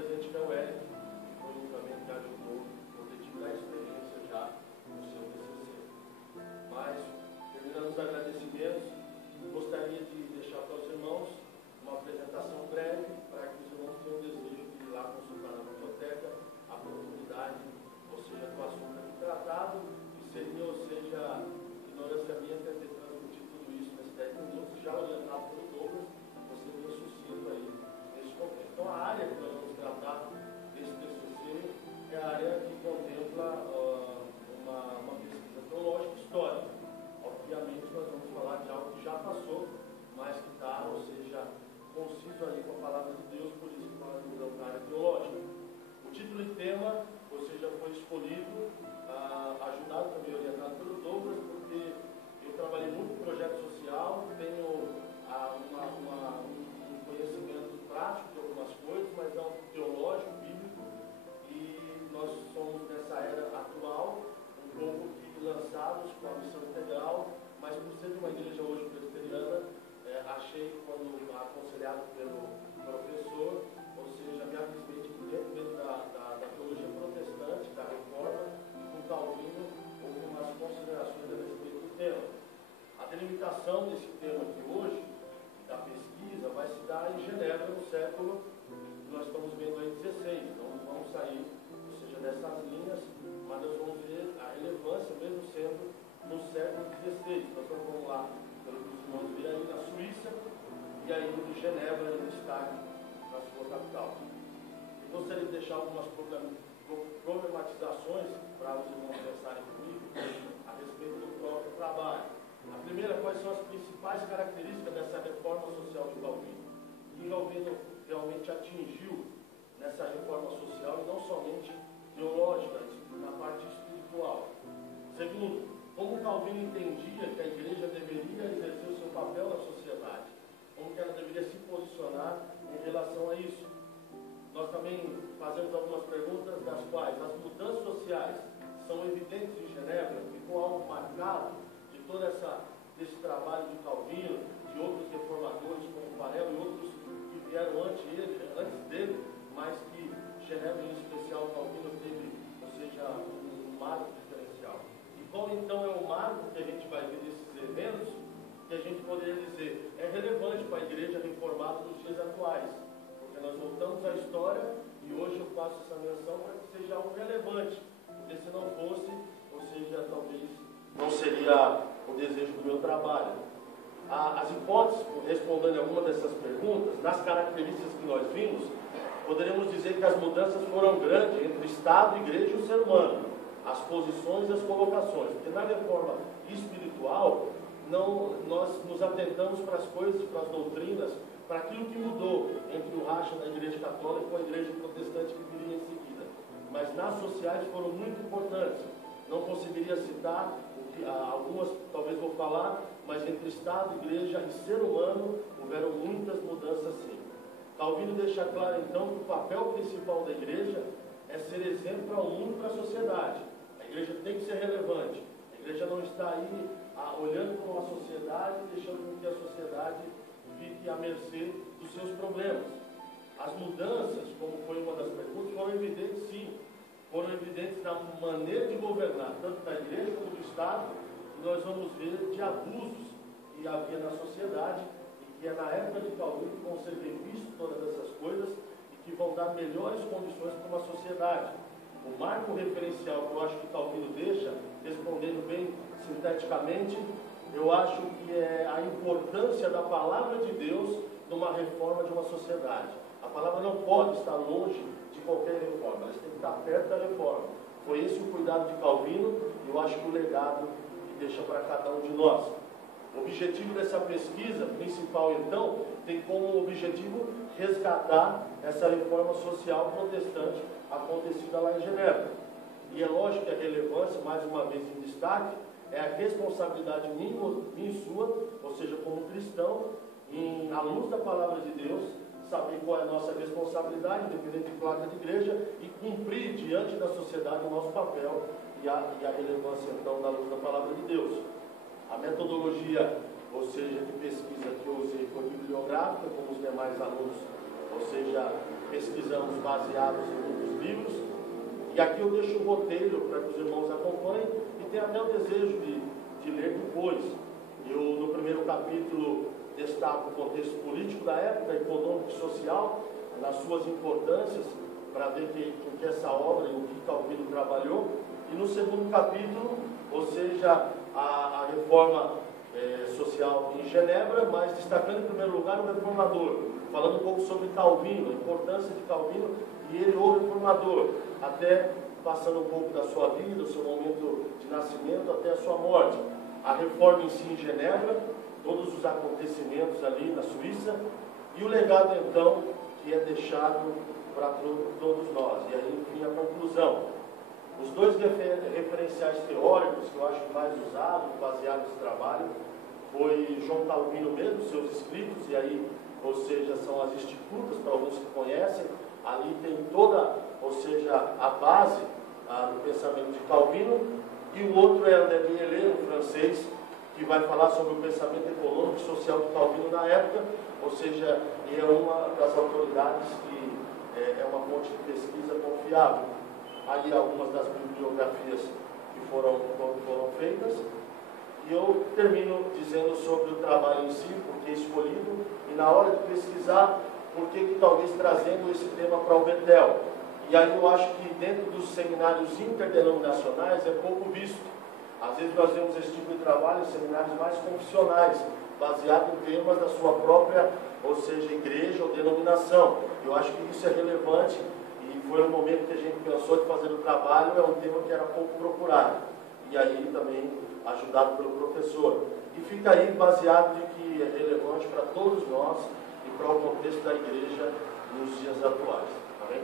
presente que é o Eric, que foi um também que ajudou por ter tido a experiência já no seu TCC. Mas, terminando os agradecimentos, gostaria de deixar para os irmãos uma apresentação breve para que os irmãos tenham o desejo de ir lá consultar na biblioteca a profundidade, ou seja, do assunto aqui tratado, e seria, ou seja, ignorância minha ter transmitido tudo isso nesses 10 minutos, já orientado pelo Douglas, você me suscita aí nesse contexto. Então, a área que nós vamos tratar desse TCC é a área que contempla uma pesquisa teológica histórica. Obviamente, nós vamos falar de algo que já passou, mas que está, ou seja, conciso ali com a palavra de Deus, por isso que nós mudamos na área teológica. O título e tema, ou seja, foi escolhido, ajudado também, orientado pelo Douglas, porque eu trabalhei muito em projeto social, tenho um conhecimento prático de algumas coisas, mas não teológico, bíblico, e nós somos nessa era atual, um pouco que lançados com a missão integral, mas por ser de uma igreja hoje presbiteriana, achei, quando aconselhado pelo professor, ou seja, me avisei de que dentro da teologia protestante, da reforma, com Calvino, houve umas considerações a respeito do tema. A delimitação desse tema aqui hoje, da pesquisa, vai se dar em Genebra, no século, nós estamos vendo aí 16, então não vamos sair, ou seja, dessas linhas, mas nós vamos ver a relevância, mesmo sendo no século XVI. Nós vamos lá, pelo que os irmãos viram aí, na Suíça, e aí em Genebra, em destaque, na sua capital. Eu gostaria de deixar algumas problematizações para os irmãos pensarem comigo a respeito do próprio trabalho. A primeira, quais são as principais características dessa reforma social de Calvino? Que Calvino realmente atingiu nessa reforma social, e não somente teológica, na parte espiritual. Segundo, como Calvino entendia que a igreja deveria exercer o seu papel na sociedade, como que ela deveria se posicionar em relação a isso. Nós também fazemos algumas perguntas, das quais as mudanças sociais são evidentes em Genebra, ficou algo marcado de todo esse trabalho de Calvino, de outros reformadores como Varela e outros que vieram antes dele, mas que Genebra em especial Calvino teve, ou seja, um marco diferencial. E qual então é o marco que a gente vai ver desses eventos, que a gente poderia dizer é relevante para a igreja reformada dos dias atuais? Porque nós voltamos à história e hoje eu faço essa menção para que seja algo relevante, porque se não fosse, ou seja, talvez não seria o desejo do meu trabalho. As hipóteses, respondendo a alguma dessas perguntas, nas características que nós vimos, poderíamos dizer que as mudanças foram grandes entre o Estado, a igreja e o ser humano, as posições e as colocações, porque na reforma espiritual, nós nos atentamos para as coisas, para as doutrinas, para aquilo que mudou entre o racha da igreja católica com a igreja protestante que viria em seguida. Mas nas sociais foram muito importantes. Não conseguiria citar, algumas talvez vou falar, mas entre Estado, igreja e ser humano houveram muitas mudanças sim. Calvino deixa claro então que o papel principal da igreja é ser exemplo para o mundo e para a sociedade. A igreja tem que ser relevante. A igreja não está aí olhando para uma sociedade e deixando com que a sociedade fique à mercê dos seus problemas. As mudanças, como foi uma das perguntas, foram evidentes sim. Foram evidentes na maneira de governar, tanto da igreja como do Estado, e nós vamos ver de abusos que havia na sociedade, e que é na época de Calvino que vão ser revistas todas essas coisas, e que vão dar melhores condições para uma sociedade. O marco referencial que eu acho que Calvino deixa, respondendo bem sinteticamente, eu acho que é a importância da palavra de Deus numa reforma de uma sociedade. A palavra não pode estar longe de qualquer reforma, ela tem que estar perto da reforma. Foi esse o cuidado de Calvino, e eu acho que o legado que deixa para cada um de nós. O objetivo dessa pesquisa principal, então, tem como objetivo resgatar essa reforma social protestante acontecida lá em Genebra. E é lógico que a relevância, mais uma vez em destaque, é a responsabilidade minha e sua, ou seja, como cristão, à luz da palavra de Deus, saber qual é a nossa responsabilidade, independente de placa de igreja, e cumprir diante da sociedade o nosso papel e a relevância, então, da luz da palavra de Deus. A metodologia, ou seja, de pesquisa que eu usei foi bibliográfica, como os demais alunos ou seja, pesquisamos baseados em muitos livros. E aqui eu deixo o roteiro para que os irmãos acompanhem e tem até o desejo de ler depois. Eu, no primeiro capítulo, destaco o contexto político da época, econômico e social, nas suas importâncias, para ver com que essa obra e o que Calvino trabalhou. E no segundo capítulo, ou seja, a reforma social em Genebra, mas destacando em primeiro lugar o reformador, falando um pouco sobre Calvino, a importância de Calvino e ele, o reformador, até passando um pouco da sua vida, do seu momento de nascimento até a sua morte. A reforma em si em Genebra, todos os acontecimentos ali na Suíça e o legado então que é deixado para todos nós. E aí, enfim, a conclusão. Os dois referenciais teóricos que eu acho mais usados, baseados nesse trabalho, foi João Calvino mesmo, seus escritos, e aí, ou seja, são as Institutas, para alguns que conhecem, ali tem toda, ou seja, a base do pensamento de Calvino, e o outro é André Michelet, um francês, que vai falar sobre o pensamento econômico e social de Calvino na época, ou seja, é uma das autoridades que é uma fonte de pesquisa confiável. Aí algumas das bibliografias que foram feitas. E eu termino dizendo sobre o trabalho em si, por que escolhido, e na hora de pesquisar, por que talvez trazendo esse tema para o Betel. E aí eu acho que dentro dos seminários interdenominacionais é pouco visto. Às vezes nós vemos esse tipo de trabalho em seminários mais confessionais, baseado em temas da sua própria, ou seja, igreja ou denominação. Eu acho que isso é relevante e foi um momento que a gente pensou de fazer o trabalho, é um tema que era pouco procurado. E aí também ajudado pelo professor. E fica aí baseado de que é relevante para todos nós e para o contexto da igreja nos dias atuais. Amém?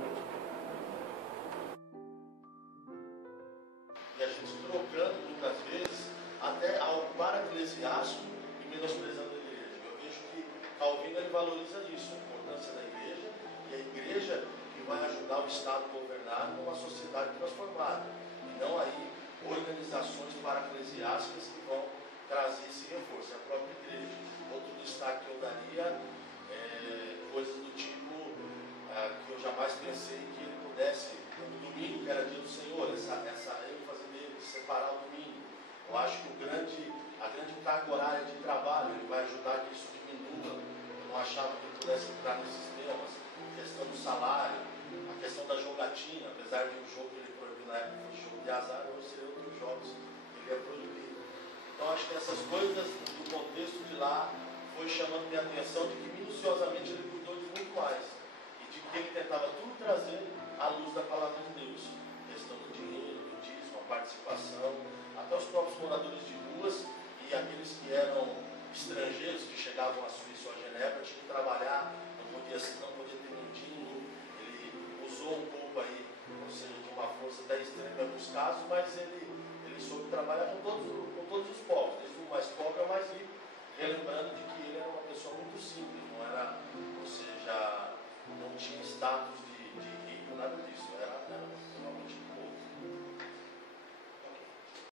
E a gente trocando muitas vezes até ao para eclesiástico e menosprezando a igreja. Eu vejo que Calvino ele valoriza isso, a importância da igreja e a igreja que vai ajudar o Estado a governar numa sociedade transformada. E não aí organizações para-eclesiásticas que vão trazer esse reforço, a própria igreja. Outro destaque que eu daria coisas do tipo que eu jamais pensei que ele pudesse, no domingo, que era dia do Senhor, essa ênfase dele de separar o domingo. Eu acho que a grande carga horária de trabalho, ele vai ajudar que isso diminua. Eu não achava que ele pudesse entrar nesses temas, a questão do salário, a questão da jogatina, apesar de o jogo que ele proibiu na época foi jogo de azar, hoje seria outros jogos que ele ia proibir. Então acho que essas coisas do contexto de lá foi chamando minha atenção de que minuciosamente ele cuidou de muito mais e de que ele tentava tudo trazer à luz da palavra de Deus. A questão do dinheiro, do dízimo, a participação, até os próprios moradores de ruas e aqueles que eram estrangeiros que chegavam à Suíça ou a Genebra tinham que trabalhar, não podia ter mendigo. Ele usou um pouco aí, ou seja, de uma força da extrema em alguns casos, mas ele soube trabalhar com todos os povos, desde o mais pobre ao mais rico, relembrando de que ele era uma pessoa muito simples, não era, ou seja, não tinha status de rico, nada disso, era